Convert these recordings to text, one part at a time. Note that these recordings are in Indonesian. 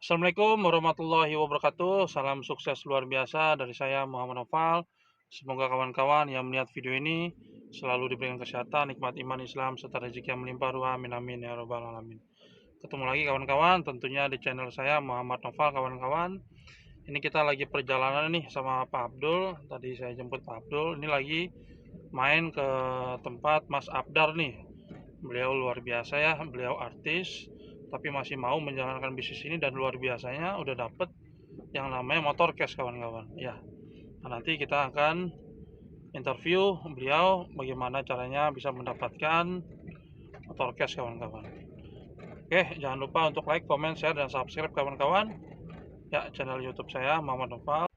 Assalamualaikum warahmatullahi wabarakatuh. Salam sukses luar biasa dari saya Muhammad Nofal. Semoga kawan-kawan yang melihat video ini selalu diberikan kesehatan, nikmat iman Islam, serta rezeki yang melimpah ruah. Amin amin ya robbal alamin. Ketemu lagi kawan-kawan, tentunya di channel saya Muhammad Nofal kawan-kawan. Ini kita lagi perjalanan nih sama Pak Abdul. Tadi saya jemput Pak Abdul. Ini lagi main ke tempat Mas Abdar nih. Beliau luar biasa ya, beliau artis tapi masih mau menjalankan bisnis ini, dan luar biasanya udah dapet yang namanya motor cash kawan-kawan ya. Nah, nanti kita akan interview beliau bagaimana caranya bisa mendapatkan motor cash kawan-kawan. Oke, jangan lupa untuk like, comment, share, dan subscribe kawan-kawan ya channel YouTube saya Muhammad Nopal.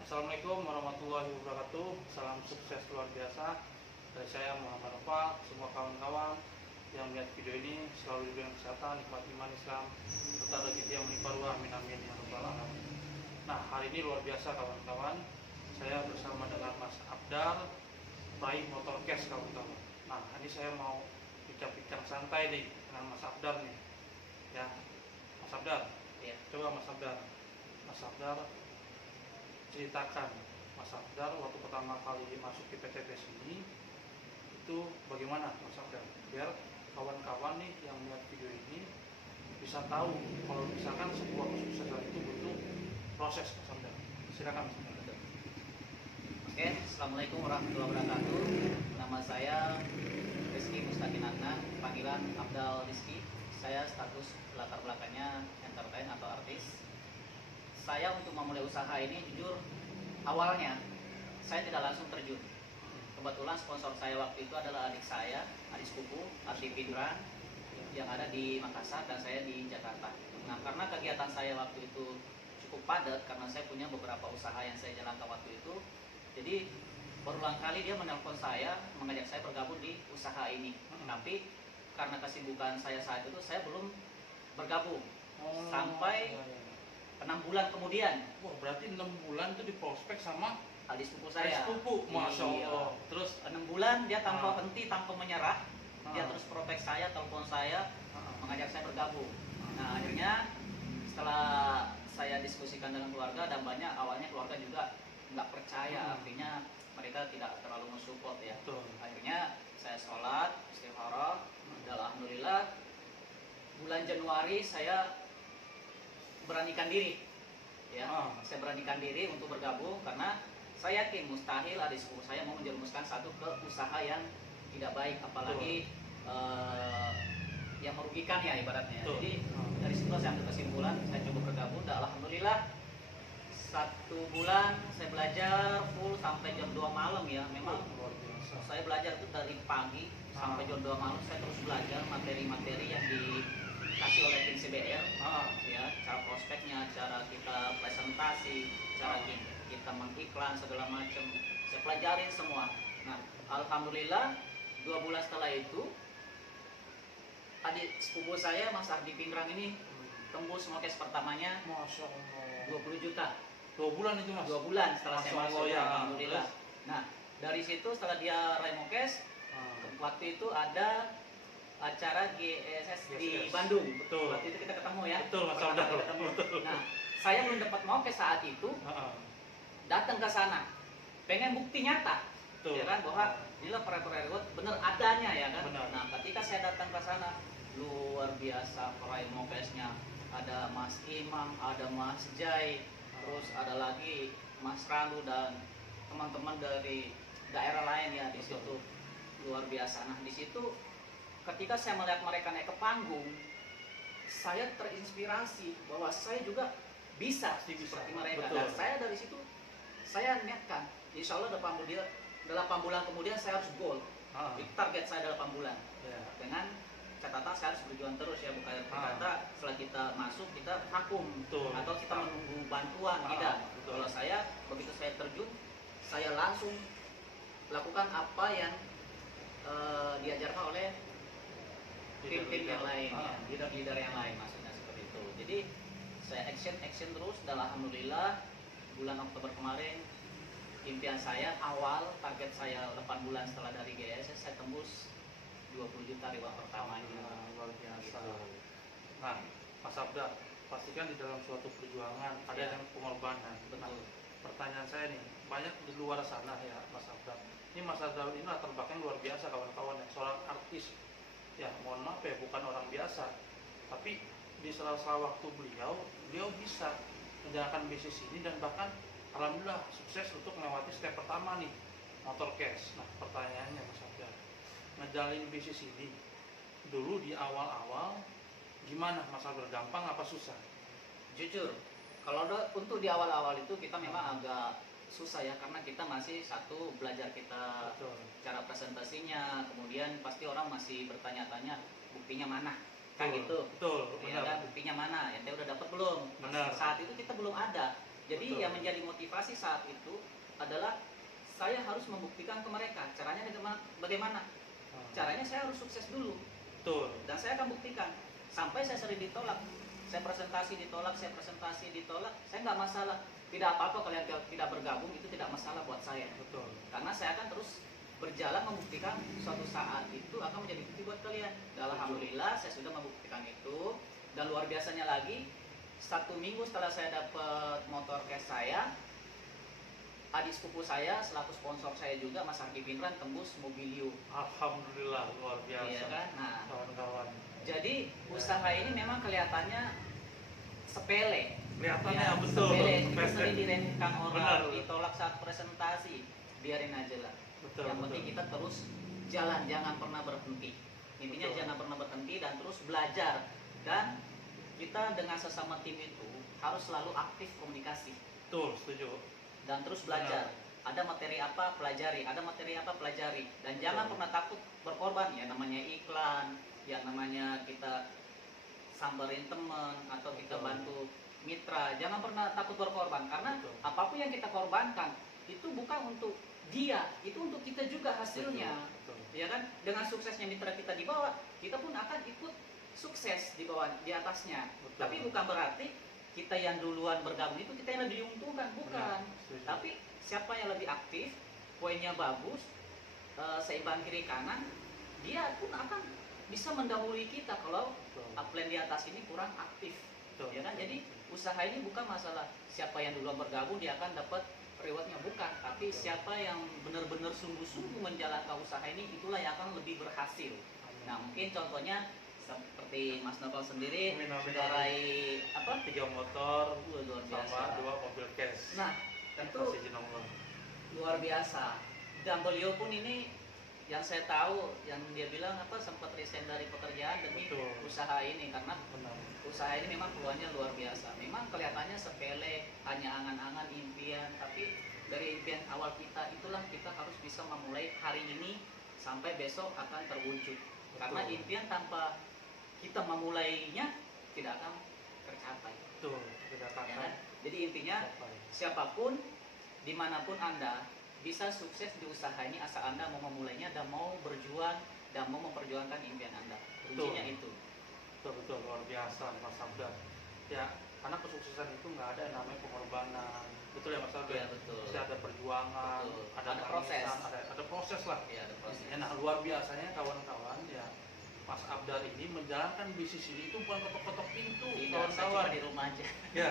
Assalamualaikum warahmatullahi wabarakatuh. Salam sukses luar biasa dari saya Muhammad Nopal. Semua kawan-kawan yang melihat video ini selalu diberikan kesehatan, nikmat iman Islam, serta rezeki yang melimpah ruah. Amin amin ya rabbal alamin. Nah, hari ini luar biasa kawan-kawan. Saya bersama dengan Mas Abdar, Rai Motor Cash kawan-kawan. Nah, ini saya mau bincang-bincang santai nih dengan Mas Abdar nih. Ya, Mas Abdar. Ya. Coba Mas Abdar. Mas Abdar ceritakan Mas Abdar waktu pertama kali masuk di PTT sini itu bagaimana Mas Abdar, biar kawan-kawan nih yang melihat video ini bisa tahu kalau misalkan sebuah kesuksesan itu butuh proses. Mas Abdar, silakan Mas Abdar. Oke, Assalamualaikum warahmatullahi wabarakatuh. Nama saya Rizky Mustakinatna, panggilan Abdal Rizky. Saya status latar belakangnya entertain atau artis. Saya untuk memulai usaha ini jujur awalnya saya tidak langsung terjun. Kebetulan sponsor saya waktu itu adalah adik saya, adik sepupu, Ardi Pindran, yang ada di Makassar dan saya di Jakarta. Nah, karena kegiatan saya waktu itu cukup padat karena saya punya beberapa usaha yang saya jalankan waktu itu. Jadi berulang kali dia menelpon saya, mengajak saya bergabung di usaha ini. Tapi karena kesibukan saya saat itu saya belum bergabung. Sampai 6 bulan kemudian. Wah, berarti 6 bulan itu di prospek sama adik sepupu saya. sepupu, masya Allah. Terus 6 bulan dia tanpa henti, tanpa menyerah, dia terus prospek saya, telepon saya, mengajak saya bergabung. Nah, akhirnya setelah saya diskusikan dengan keluarga dan banyak awalnya keluarga juga nggak percaya, artinya mereka tidak terlalu mensupport ya. Akhirnya saya sholat istikharah, dan alhamdulillah bulan Januari saya beranikan diri ya. Saya beranikan diri untuk bergabung karena saya yakin mustahil adik sepupu saya mau menjerumuskan satu ke usaha yang tidak baik, apalagi yang merugikan ya ibaratnya. Jadi dari situ saya ambil kesimpulan, saya coba bergabung dan alhamdulillah 1 bulan saya belajar full sampai jam 2 malam ya. Memang saya belajar itu dari pagi sampai jam 2 malam, saya terus belajar materi-materi yang dikasih oleh tim CBR ya, cara prospeknya, cara kita presentasi, cara kita mengiklan segala macam, saya pelajarin semua. Nah, alhamdulillah 2 bulan setelah itu adik sepupu saya Mas Ardi Pingrang ini tembus showcase pertamanya, masya Allah, 20 juta. 2 bulan itu Mas? 2 bulan setelah saya masuk ya, alhamdulillah. Nah, dari situ setelah dia raih showcase, waktu itu ada acara GSS di Bandung. Betul. Waktu itu kita ketemu ya. Betul, Mas Abdar. Nah, saya belum dapat showcase saat itu. Datang ke sana, pengen bukti nyata, ya kan, bahwa inilah peraih bener adanya ya kan. Benar. Nah, ketika saya datang ke sana, luar biasa peraih showcase-nya. Ada Mas Imam, ada Mas Jai, terus ada lagi Mas Ranu dan teman-teman dari daerah lain ya di situ. Luar biasa. Nah, di situ ketika saya melihat mereka naik ke panggung, saya terinspirasi bahwa saya juga bisa seperti mereka. Betul. Dan saya dari situ saya niatkan, insya Allah 8 bulan kemudian saya harus goal. Target saya 8 bulan. Dengan catatan saya harus berjuang terus ya, bukan berkata setelah kita masuk kita vakum atau kita menunggu bantuan, tidak. Kalau saya begitu saya terjun, saya langsung lakukan apa yang diajarkan oleh tim-tim yang lain, leader-leader yang lain, maksudnya seperti itu. Jadi saya action terus dan alhamdulillah bulan Oktober kemarin impian saya awal, target saya 8 bulan setelah dari GSS saya tembus 20 juta di uang pertamanya. Luar biasa. Gitu. Nah, Mas Abdar, pastikan di dalam suatu perjuangan ada Ya. yang pengorbanan. Nah, Betul. pertanyaan saya nih, banyak di luar sana ya Mas Abdar. Ini Mas Abdar ini latar belakang luar biasa kawan-kawan ya, seorang artis. Ya, mohon maaf ya, bukan orang biasa. Tapi di sela-sela waktu beliau bisa menjalankan bisnis ini dan bahkan alhamdulillah sukses untuk melewati step pertama nih, motor cash. Nah, pertanyaannya Mas Abdar, ngejalin bisnis ini dulu di awal-awal gimana Mas Abdar, gampang apa susah? Jujur, kalau untuk di awal-awal itu kita memang agak susah ya, karena kita masih satu belajar kita Betul. cara presentasinya, kemudian pasti orang masih bertanya-tanya buktinya mana, kan Betul, gitu. betul, Ya benar. kan, buktinya mana? Ente udah dapat belum? Benar. Saat itu kita belum ada. Jadi Betul. yang menjadi motivasi saat itu adalah saya harus membuktikan ke mereka. Caranya bagaimana? Caranya saya harus sukses dulu Betul. dan saya akan buktikan. Sampai saya sering ditolak. Saya presentasi ditolak, saya nggak masalah. Tidak apa-apa kalian tidak bergabung, itu tidak masalah buat saya. Betul. Karena saya akan terus berjalan membuktikan suatu saat itu akan menjadi bukti buat kalian. Dan alhamdulillah saya sudah membuktikan itu. Dan luar biasanya lagi, 1 minggu setelah saya dapat motor cash saya, adik sepupu saya selaku sponsor saya juga, Mas Ardi Pinran, tembus Mobilio. Alhamdulillah, luar biasa. Iya kan? Nah, Kawan-kawan. jadi usaha ini memang kelihatannya sepele. Kelihatannya Ya, betul. sepele. Kita Sepele. sering diremehkan Benar. orang, ditolak saat presentasi. Biarin aja lah. Betul. Yang penting kita terus jalan, jangan pernah berhenti. Intinya Betul. jangan pernah berhenti dan terus belajar. Dan kita dengan sesama tim itu harus selalu aktif komunikasi Betul, setuju. dan terus belajar. Ada materi apa, pelajari. Ada materi apa, pelajari. Dan jangan Betul. pernah takut berkorban. Ya namanya iklan, ya namanya kita samperin teman atau kita Betul. bantu mitra. Jangan pernah takut berkorban, karena Betul. apapun yang kita korbankan itu bukan untuk dia, itu untuk kita juga hasilnya. Betul. Ya kan? Dengan suksesnya mitra kita di bawah, kita pun akan ikut sukses di bawah, di atasnya. Betul. Tapi bukan berarti kita yang duluan bergabung itu kita yang lebih diuntungkan, bukan. Benar, setuju. Tapi siapa yang lebih aktif, poinnya bagus, seimbang kiri kanan, dia pun akan bisa mendahului kita kalau Betul. upline di atas ini kurang aktif. Betul. Ya kan? Jadi usaha ini bukan masalah siapa yang duluan bergabung dia akan dapat rewardnya, bukan, tapi siapa yang benar-benar sungguh-sungguh menjalankan usaha ini, itulah yang akan lebih berhasil. Nah, mungkin contohnya seperti Mas Novel sendiri Amin, amin, sudah amin. raih apa? 3 motor Luar sama biasa. 2 mobil cash. Nah, tentu Masih izin Allah. luar biasa. Dan beliau pun ini yang saya tahu, yang dia bilang apa, sempat resign dari pekerjaan demi Betul. usaha ini, karena Benar. usaha ini memang peluangnya luar biasa. Memang kelihatannya sepele, hanya angan-angan, impian, tapi dari impian awal kita itulah kita harus bisa memulai hari ini sampai besok akan terwujud. Karena Betul. impian tanpa kita memulainya tidak akan tercapai. Betul. Tidak Ya kan? akan Jadi intinya capai. siapapun, dimanapun Anda bisa sukses di usaha ini asal Anda mau memulainya dan mau berjuang dan mau memperjuangkan impian Anda. Kuncinya Betul. itu. Betul, luar biasa Mas Abdar. Ya, karena kesuksesan itu nggak ada yang namanya pengorbanan. Betul ya Mas Abdar? Iya, betul. Pasti ada perjuangan, Betul. ada Ada proses. tangisan, ada proses lah. Ya, ada proses. Ya, nah luar biasanya kawan-kawan ya, Mas Abdar ini menjalankan bisnis ini itu bukan ketok-ketok pintu, Tidak, saya kawan-kawan. cuma di rumah aja. Ya,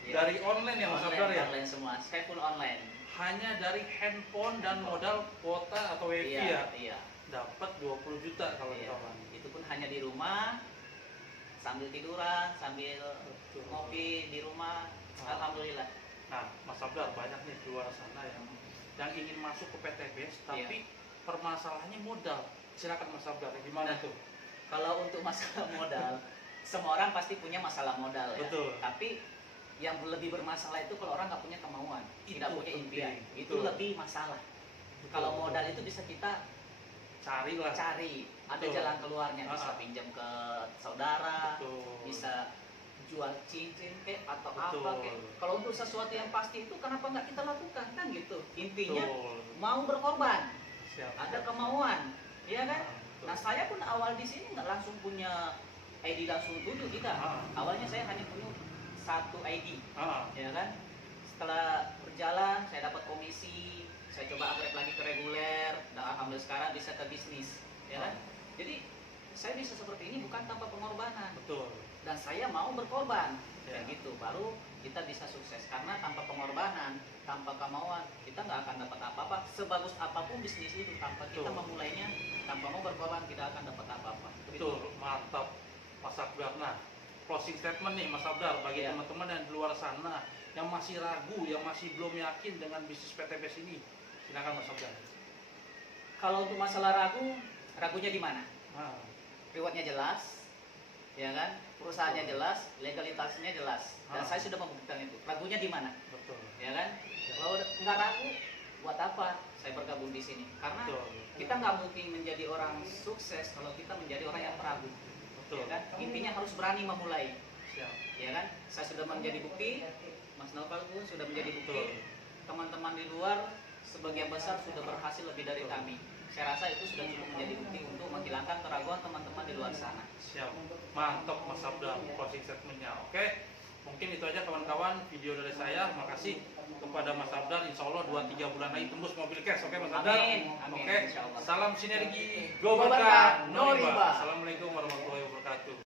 Iya. dari online ya Mas Online, Abdar ya. online semua, saya full online. Hanya dari handphone dan modal kuota atau wifi Iya, ya, iya. dapat 20 juta Iya. kawan-kawan. Itu pun hanya di rumah, sambil tiduran, sambil Betul. ngopi di rumah. Ah. Alhamdulillah. Nah, Mas Abdar banyak nih di luar sana yang ingin masuk ke PTBS, tapi Iya. permasalahannya modal. Silakan Mas Abdar, gimana Nah, tuh? Kalau untuk masalah modal, semua orang pasti punya masalah modal ya. Betul. Tapi yang lebih bermasalah itu kalau orang nggak punya kemauan, Itu tidak punya impian, penting. itu Betul. lebih masalah. Betul, Kalau betul. modal itu bisa kita Carilah. cari, ada Betul. jalan keluarnya, bisa Ah. pinjam ke saudara, Betul. bisa jual cincin kek atau Betul. apa kek. Kalau untuk sesuatu yang pasti itu kenapa nggak kita lakukan, kan gitu. Intinya Betul. mau berkorban, Siap. ada kemauan, ya kan? Betul. Nah, saya pun awal di sini nggak langsung punya ID langsung tujuh, tidak. Ah. Awalnya saya hanya punya satu ID, Ah, ya kan? Setelah berjalan, saya dapat komisi, saya coba upgrade lagi ke reguler, dan alhamdulillah sekarang bisa ke bisnis, ya kan? Jadi saya bisa seperti ini bukan tanpa pengorbanan, Betul. dan saya mau berkorban, Ya. kayak gitu. Baru kita bisa sukses, karena tanpa pengorbanan, tanpa kemauan, kita nggak akan dapat apa-apa. Sebagus apapun bisnis itu, tanpa kita Betul. memulainya, tanpa mau berkorban, tidak akan dapat apa-apa. Betul, mantap Mas Abdar. Nah, closing statement nih Mas Abdar bagi Iya. teman-teman yang di luar sana yang masih ragu, yang masih belum yakin dengan bisnis PTBS ini. Silakan Mas Abdar. Kalau untuk masalah ragu, ragunya di mana? Nah, Rewardnya jelas, ya kan? Perusahaannya jelas, legalitasnya jelas, dan saya sudah membuktikan itu. Ragunya di mana? betul. Ya kan? Kalau nggak ragu, buat apa saya bergabung di sini? Karena Betul. kita nggak mungkin menjadi orang sukses kalau kita menjadi orang yang ragu. Betul. Ya kan? Intinya harus berani memulai. Siap. Ya kan? Saya sudah menjadi bukti, Mas Novel pun sudah menjadi bukti. Betul. Teman-teman di luar sebagian besar sudah berhasil lebih dari Betul. kami. Saya rasa itu sudah cukup menjadi bukti untuk menghilangkan keraguan teman-teman di luar sana. Siap. Mantap Mas Abdar closing statementnya. Oke. Mungkin itu aja kawan-kawan video dari saya. Makasih kepada Mas Abdar. Insya Allah 2-3 bulan lagi tembus mobil cash. Oke Mas Abdar. Amin. Amin. Oke. Insya Allah. Salam sinergi. Go Go berkah, berkah. no riba. Assalamualaikum warahmatullahi wabarakatuh.